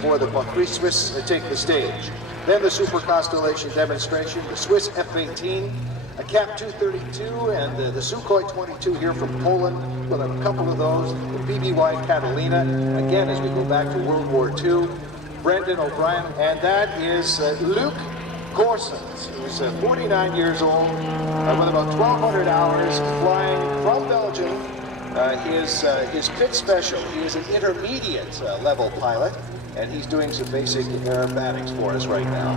before the three Swiss take the stage. Then the Super Constellation demonstration, the Swiss F-18, a Cap 232, and the Sukhoi 22 here from Poland. We'll have a couple of those. The BBY Catalina, again as we go back to World War II. Brendan O'Brien, and that is Luc Goossens, who's 49 years old, with about 1,200 hours flying from Belgium. His pit special, he is an intermediate level pilot, and he's doing some basic aerobatics for us right now.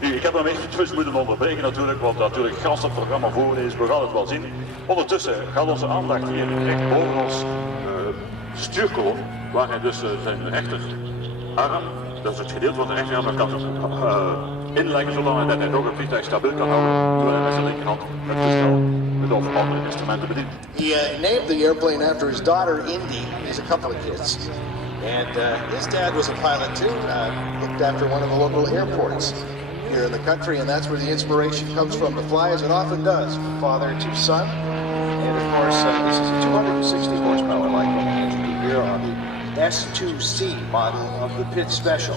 Ik heb hem eventjes moeten onderbreken natuurlijk, want natuurlijk gans het programma voor is, we gaan het wel zien. Ondertussen gaat onze aandacht hier recht boven ons stuurkolom, waar hij dus zijn rechterarm, dat is het gedeelte van de rechterarm, kan inleggen zodat hij toch het vliegtuig stabiel kan houden, terwijl hij met zijn linkerhand het toestel met of andere instrumenten bedient. He named the airplane after his daughter Indy. He has a couple of kids. And his dad was a pilot too, looked after one of the local airports here in the country, and that's where the inspiration comes from to fly, as it often does, from father to son. And of course, this is a 260 horsepower Lightning engine here on the S-2C model of the Pit Special.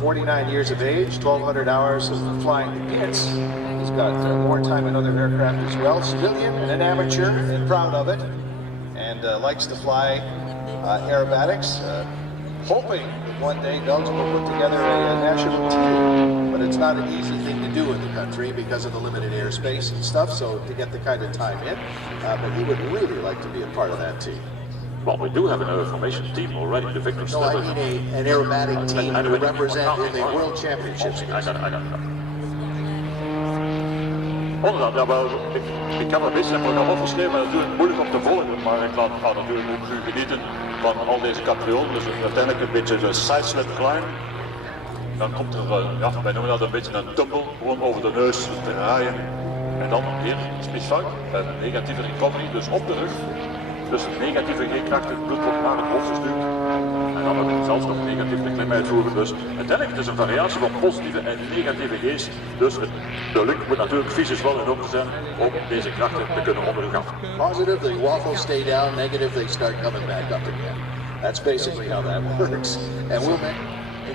49 years of age, 1,200 hours of flying the pits. He's got more time in other aircraft as well. Civilian and an amateur, and proud of it, and likes to fly aerobatics, hoping that one day Belgium will put together a national team, but it's not an easy thing to do in the country because of the limited airspace and stuff, so to get the kind of time in, but he would really like to be a part of that team. Well, we do have an aeroformation team already, the Victor No, I mean an aerobatic team to represent in the World Championships. I got it. Inderdaad, ja, wel, ik heb er een beetje een programma geschreven, maar natuurlijk moeilijk om te volgen, maar ik ga natuurlijk ook u genieten van al deze capriolen, dus uiteindelijk een beetje een sideslip climb. Dan komt er, ja, wij noemen dat een beetje een tumble, gewoon over de neus te draaien. En dan weer speciaal, een negatieve recovery, dus op de rug. Dus negatieve G-kracht, het bloed wordt naar het hoofd gestuurd. En dan ook zelfs nog negatieve klim uitvoeren. Dus uiteindelijk het is een variatie van positieve en negatieve G's. Dus de Luc moet natuurlijk fysisch wel in orde zijn om deze krachten te kunnen ondergaan. Positive, they waffle, stay down. Negative, they start coming back up again. That's basically how that works. And we'll make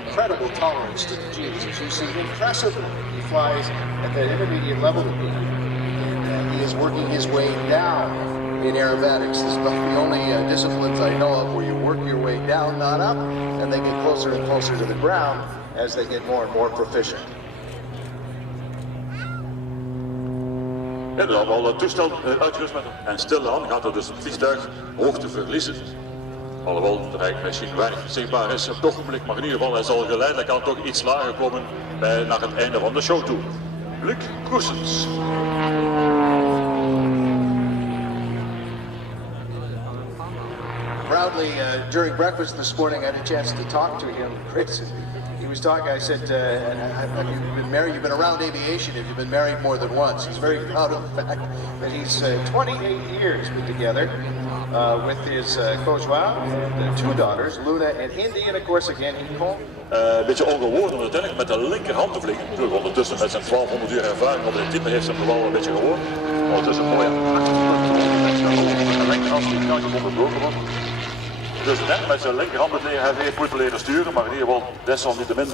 incredible tolerance to the G's. As you see, impressively, he flies at that intermediate level again. And he is working his way down in aerobatics. This is the only disciplines I know of where you work your way down, not up, and they get closer and closer to the ground as they get more and more proficient. Ja, we hebben al het toestel uitgerust met hem. En stilaan gaat er dus het vliegtuig hoogte verliezen. Alhoewel er eigenlijk misschien weinig zichtbaar is op het ogenblik, maar in ieder geval hij zal geleidelijk aan toch iets lager komen naar het einde van de show toe. Luc Goossens. Proudly, during breakfast this morning, I had a chance to talk to him, Chris. He was talking, I said, have you been married? You've been around aviation, have you been married more than once? He's very proud of the fact that he's 28 years been together with his conjoint and two daughters, Luna and Indy, and of course again, Nicole. Een beetje ongewoon om uiteindelijk met de linkerhand te vliegen. Natuurlijk ondertussen met zijn 1200 uur ervaring op dit type heeft ze hem wel een beetje gewoon. Ondertussen mooi aan de linkerhand die kan je onderbroken wordt. Dus net met zijn linkerhand hij heeft moeten leren sturen, maar in ieder geval desalniettemin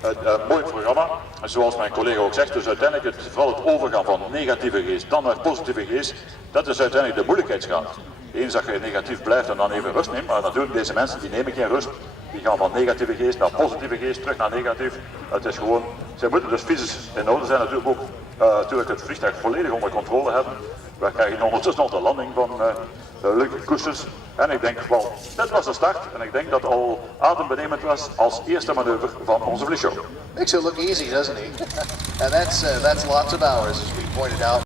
een mooi programma. En zoals mijn collega ook zegt, dus uiteindelijk vooral het overgaan van negatieve geest dan naar positieve geest, dat is uiteindelijk de moeilijkheidsgraad. Eens dat je negatief blijft en dan even rust neemt, maar natuurlijk deze mensen die nemen geen rust. Die gaan van negatieve geest naar positieve geest, terug naar negatief. Het is gewoon, zij moeten dus fysisch in orde zijn, natuurlijk ook natuurlijk het vliegtuig volledig onder controle hebben. We krijgen ondertussen nog de landing van Luc Goossens. En ik denk, wel, dit was de start en ik denk dat het al adembenemend was als eerste manoeuvre van onze vliegshow. Makes it look easy, doesn't he? And that's lots of hours, as we pointed out.